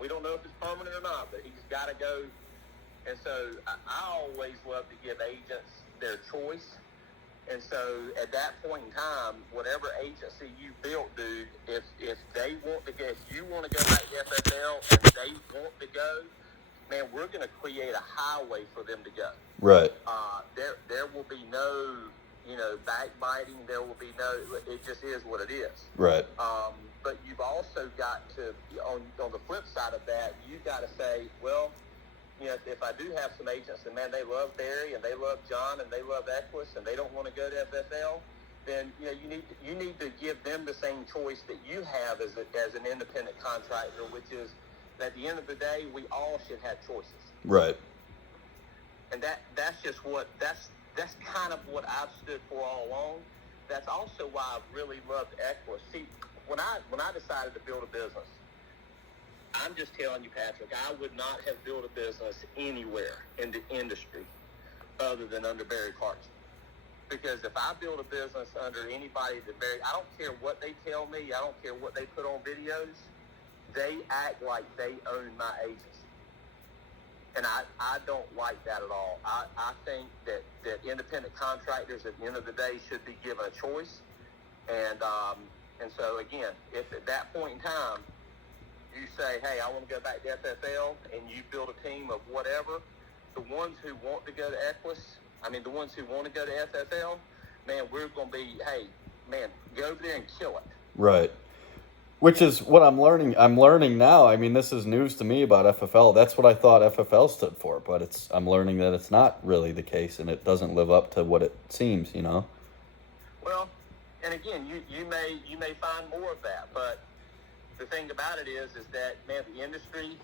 We don't know if it's permanent or not, but he's got to go. And so I always love to give agents their choice. And so at that point in time, whatever agency you built, dude, if they want to go, if you want to go back to FFL and they want to go, man, we're going to create a highway for them to go. Right. There will be no, backbiting. There will be no. It just is what it is. Right. But you've also got to, on the flip side of that, you've got to say, well, if I do have some agents and, man, they love Barry and they love John and they love Equus and they don't want to go to FFL, then, you need to give them the same choice that you have as an independent contractor, which is, at the end of the day, we all should have choices. Right. And that's just that's kind of what I've stood for all along. That's also why I've really loved Equus. See, when I decided to build a business, I'm just telling you, Patrick, I would not have built a business anywhere in the industry other than under Barry Clarkson. Because if I build a business under anybody that Barry, I don't care what they tell me, I don't care what they put on videos, they act like they own my agency. And I don't like that at all. I think that independent contractors at the end of the day should be given a choice. And so, again, if at that point in time, you say, hey, I want to go back to FFL, and you build a team of whatever, the ones who want to go to Equus, the ones who want to go to FFL, man, we're going to be, hey, man, go over there and kill it. Right. Which is what I'm learning. I'm learning now. This is news to me about FFL. That's what I thought FFL stood for, but I'm learning that it's not really the case, and it doesn't live up to what it seems, Well, and again, you may find more of that, but the thing about it is that, man, the industry,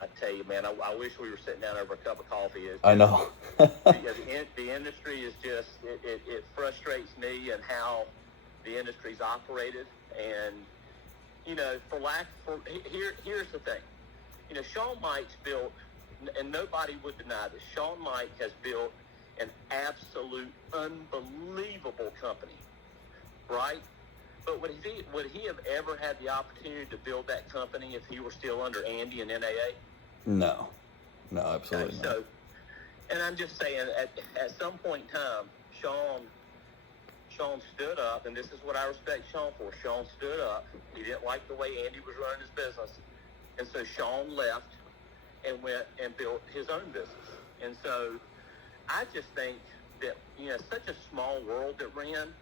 I tell you, man, I wish we were sitting down over a cup of coffee. I know. The industry is just, it frustrates me and how the industry's operated. And, here's the thing. Sean Mike's built, and nobody would deny this, Sean Mike has built an absolute unbelievable company, right? But would he have ever had the opportunity to build that company if he were still under Andy and NAA? No, absolutely not. So, and I'm just saying, at some point in time, Sean stood up, and this is what I respect Sean for. Sean stood up. He didn't like the way Andy was running his business, and so Sean left and went and built his own business. And so I just think that, such a small world that we're in.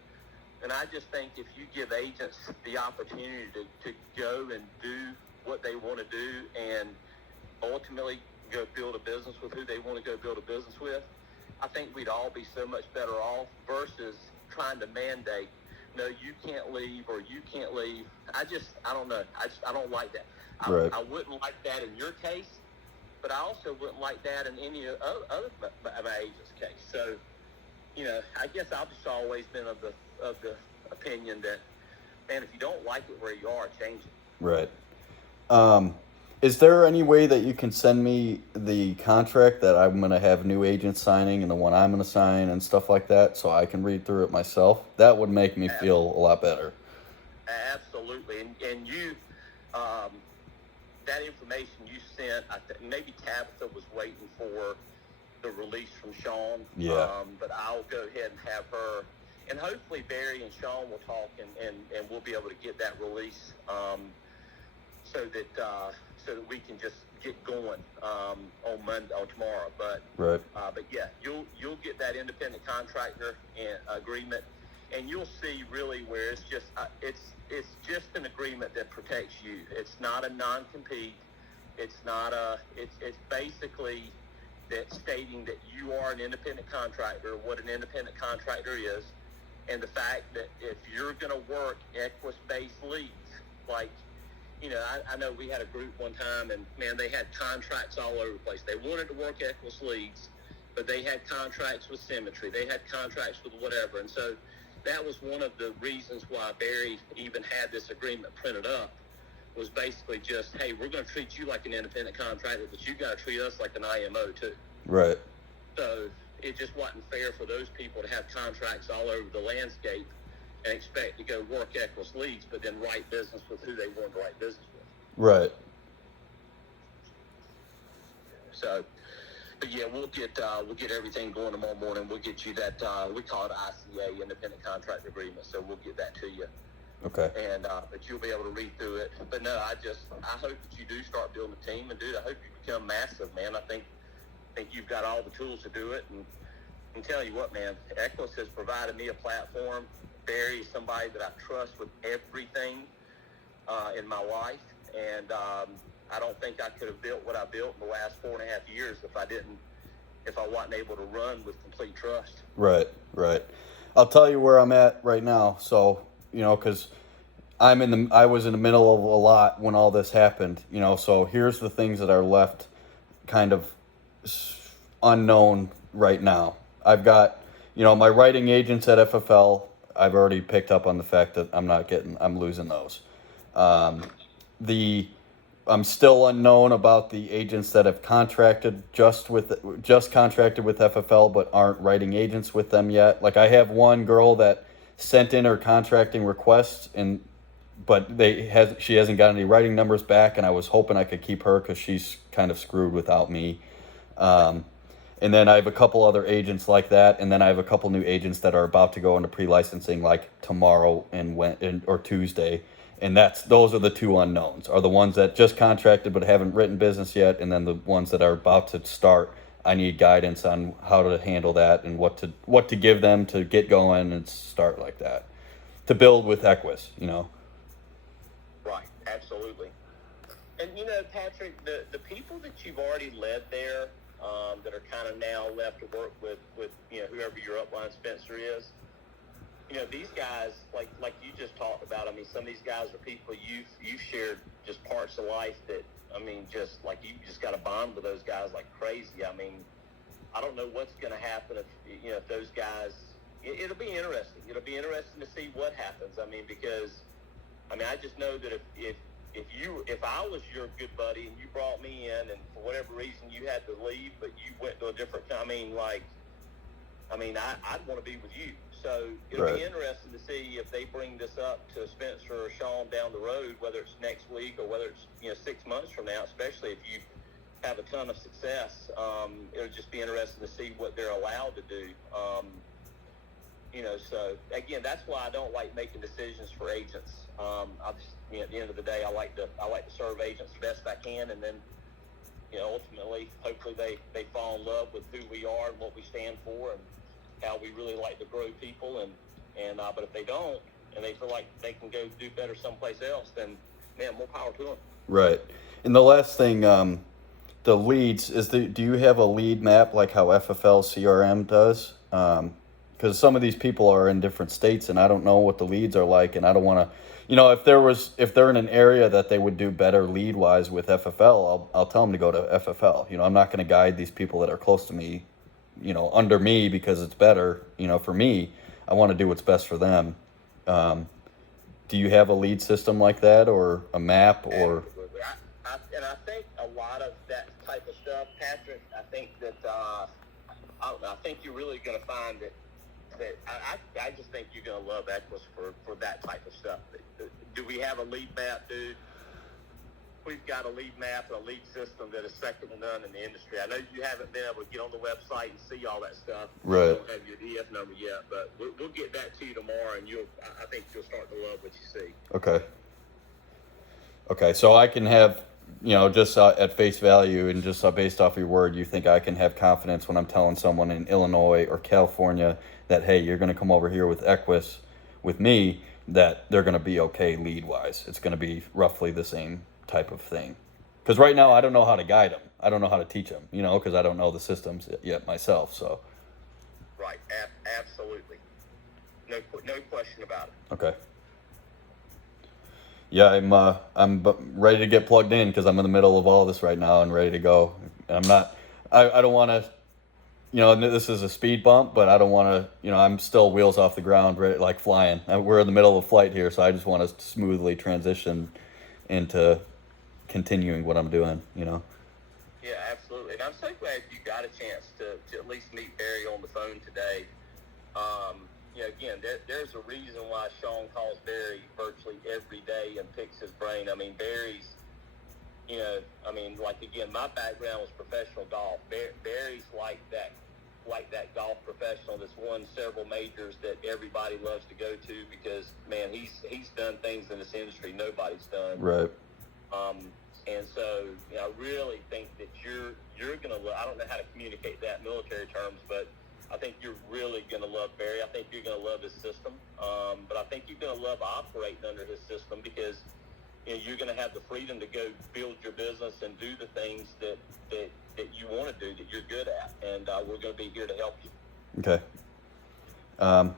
And I just think if you give agents the opportunity to go and do what they want to do and ultimately go build a business with who they want to go build a business with, I think we'd all be so much better off versus trying to mandate, no, you can't leave or you can't leave. I don't know. I don't like that. Right. I wouldn't like that in your case, but I also wouldn't like that in any other of my agent's case. So, I guess I've just always been of the opinion that, man, if you don't like it where you are, change it. Right. Is there any way that you can send me the contract that I'm going to have new agents signing and the one I'm going to sign and stuff like that so I can read through it myself? That would make me feel a lot better. Absolutely. And you, that information you sent, maybe Tabitha was waiting for the release from Sean. Yeah. But I'll go ahead and have her, and hopefully Barry and Sean will talk and we'll be able to get that release so that we can just get going on tomorrow. But right. But yeah, you'll get that independent contractor agreement, and you'll see really where it's just an agreement that protects you. It's not a non-compete. It's basically that stating that you are an independent contractor, what an independent contractor is, and the fact that if you're going to work Equus-based leads, like, I know we had a group one time, and, man, they had contracts all over the place. They wanted to work Equus leads, but they had contracts with Symmetry. They had contracts with whatever. And so that was one of the reasons why Barry even had this agreement printed up, was basically just, hey, we're going to treat you like an independent contractor, but you got to treat us like an IMO too. Right. So it just wasn't fair for those people to have contracts all over the landscape and expect to go work Equus leads, but then write business with who they want to write business with. Right. So, but yeah, we'll get everything going tomorrow morning. We'll get you that we call it ICA, Independent Contract Agreement. So we'll get that to you. Okay. And but you'll be able to read through it. But no, I hope that you do start building a team, and dude, I hope you become massive, man. I think you've got all the tools to do it, and I'm telling you what, man, Equus has provided me a platform. Barry is somebody that I trust with everything in my life, and I don't think I could have built what I built in the last 4.5 years if I wasn't able to run with complete trust. Right. I'll tell you where I'm at right now. So, because I was in the middle of a lot when all this happened, so here's the things that are left kind of unknown right now. I've got, my writing agents at FFL. I've already picked up on the fact that I'm losing those. I'm still unknown about the agents that have contracted just contracted with FFL but aren't writing agents with them yet. Like, I have one girl that sent in her contracting requests, but she hasn't got any writing numbers back, and I was hoping I could keep her because she's kind of screwed without me. And then I have a couple other agents like that, and then I have a couple new agents that are about to go into pre-licensing like tomorrow or Tuesday. And those are the two unknowns, are the ones that just contracted but haven't written business yet, and then the ones that are about to start. I need guidance on how to handle that and what to give them to get going and start like that, to build with Equus, Right, absolutely. And Patrick, the people that you've already led there, that are kind of now left to work with whoever your upline Spencer is. These guys, like you just talked about, I mean, some of these guys are people you've shared just parts of life that, I mean, just like you just got to bond with those guys like crazy. I mean, I don't know what's going to happen if those guys, it'll be interesting. It'll be interesting to see what happens. I mean, because, I mean, I just know that if I was your good buddy and you brought me in and for whatever reason you had to leave, but you went to a different, I'd want to be with you. So it'll be interesting to see if they bring this up to Spencer or Sean down the road, whether it's next week or whether it's 6 months from now, especially if you have a ton of success. It'll just be interesting to see what they're allowed to do. So again, that's why I don't like making decisions for agents. At the end of the day, I like to serve agents the best I can, and then ultimately, hopefully they fall in love with who we are and what we stand for and how we really like to grow people. And but if they don't and they feel like they can go do better someplace else, then man, more power to them. Right. And the last thing, the leads do you have a lead map like how FFL CRM does? Because some of these people are in different states, and I don't know what the leads are like, and I don't want to, if they're in an area that they would do better lead wise with FFL, I'll tell them to go to FFL. I'm not going to guide these people that are close to me, under me because it's better. For me, I want to do what's best for them. Do you have a lead system like that, or a map, or? Absolutely. I think a lot of that type of stuff, Patrick. I think that I think you're really going to find that I just think you're going to love Equus for that type of stuff. Do we have a lead map, dude? We've got a lead map and a lead system that is second to none in the industry. I know you haven't been able to get on the website and see all that stuff. Right. You don't have your DF number yet, but we'll get that to you tomorrow, and I think you'll start to love what you see. Okay, so I can have, just at face value and just based off your word, you think I can have confidence when I'm telling someone in Illinois or California that, hey, you're going to come over here with Equus with me, that they're going to be okay lead-wise. It's going to be roughly the same type of thing. Because right now I don't know how to guide them. I don't know how to teach them, because I don't know the systems yet myself. So. Right, absolutely. No question about it. Okay. Yeah, I'm ready to get plugged in because I'm in the middle of all this right now and ready to go. And I don't want to, this is a speed bump, but I don't want to, I'm still wheels off the ground, ready, like flying. We're in the middle of a flight here, so I just want to smoothly transition into continuing what I'm doing, Yeah, absolutely. And I'm so glad you got a chance to at least meet Barry on the phone today. Again, there's a reason why Sean calls Barry virtually every day and picks his brain. I mean, Barry's You know, I mean, like again, my background was professional golf. Barry's like that golf professional that's won several majors that everybody loves to go to because man, he's done things in this industry nobody's done. Right. And so, you know, I really think that you're gonna. I don't know how to communicate that in military terms, but I think you're really gonna love Barry. I think you're gonna love his system. But I think you're gonna love operating under his system because you know, you're going to have the freedom to go build your business and do the things that you want to do, that you're good at. And we're going to be here to help you. Okay.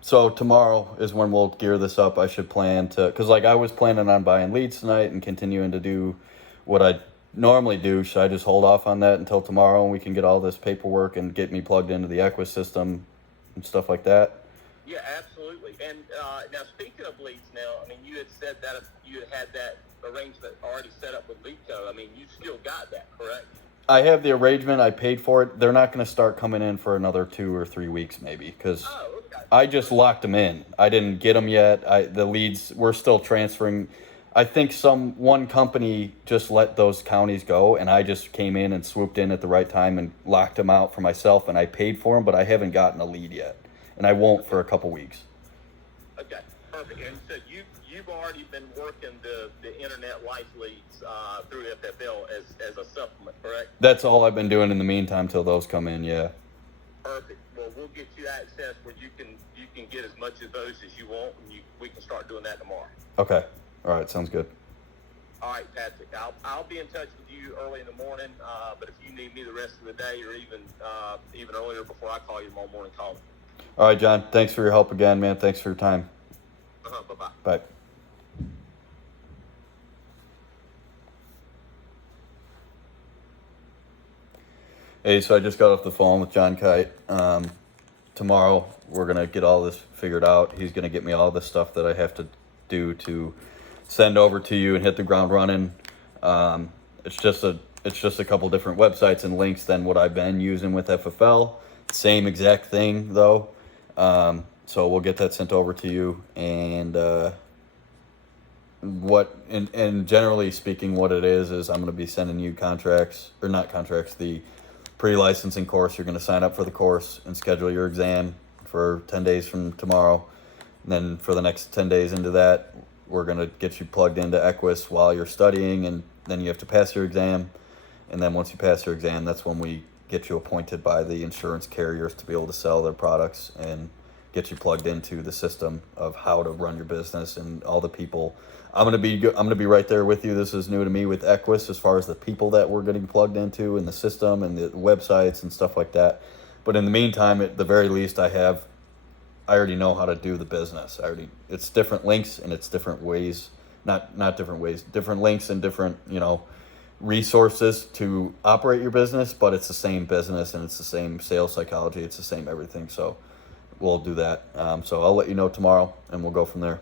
So tomorrow is when we'll gear this up. I should plan to, because like I was planning on buying leads tonight and continuing to do what I normally do. Should I just hold off on that until tomorrow and we can get all this paperwork and get me plugged into the Equus system and stuff like that? Yeah, absolutely. And now speaking of leads now, I mean, you had said that you had that arrangement already set up with LeadCo. I mean, you still got that, correct? I have the arrangement. I paid for it. They're not going to start coming in for another 2 or 3 weeks maybe because I just locked them in. I didn't get them yet. The leads, we're still transferring. I think one company just let those counties go, and I just came in and swooped in at the right time and locked them out for myself, and I paid for them, but I haven't gotten a lead yet, and I won't for a couple weeks. Okay, perfect. And so you've already been working the internet life leads through FFL as a supplement, correct? That's all I've been doing in the meantime till those come in, yeah. Perfect. Well, we'll get you access where you can get as much of those as you want, and we can start doing that tomorrow. Okay. All right. Sounds good. All right, Patrick. I'll be in touch with you early in the morning. But if you need me the rest of the day, or even earlier before I call you tomorrow morning, call me. All right, John. Thanks for your help again, man. Thanks for your time. Bye-bye. Bye. Hey, so I just got off the phone with John Kite. Tomorrow we're gonna get all this figured out. He's gonna get me all the stuff that I have to do to send over to you and hit the ground running. It's just a couple different websites and links than what I've been using with FFL. Same exact thing though. So we'll get that sent over to you, and and generally speaking, what it is I'm going to be sending you the pre-licensing course. You're going to sign up for the course and schedule your exam for 10 days from tomorrow. And then for the next 10 days into that, we're going to get you plugged into Equus while you're studying, and then you have to pass your exam. And then once you pass your exam, that's when we get you appointed by the insurance carriers to be able to sell their products and get you plugged into the system of how to run your business and all the people. I'm gonna be right there with you. This is new to me with Equus as far as the people that we're getting plugged into and the system and the websites and stuff like that. But in the meantime, at the very least, I already know how to do the business. It's different links and it's different ways, not different ways, different links and different, resources to operate your business, but it's the same business and it's the same sales psychology. It's the same everything. So we'll do that. So I'll let you know tomorrow and we'll go from there.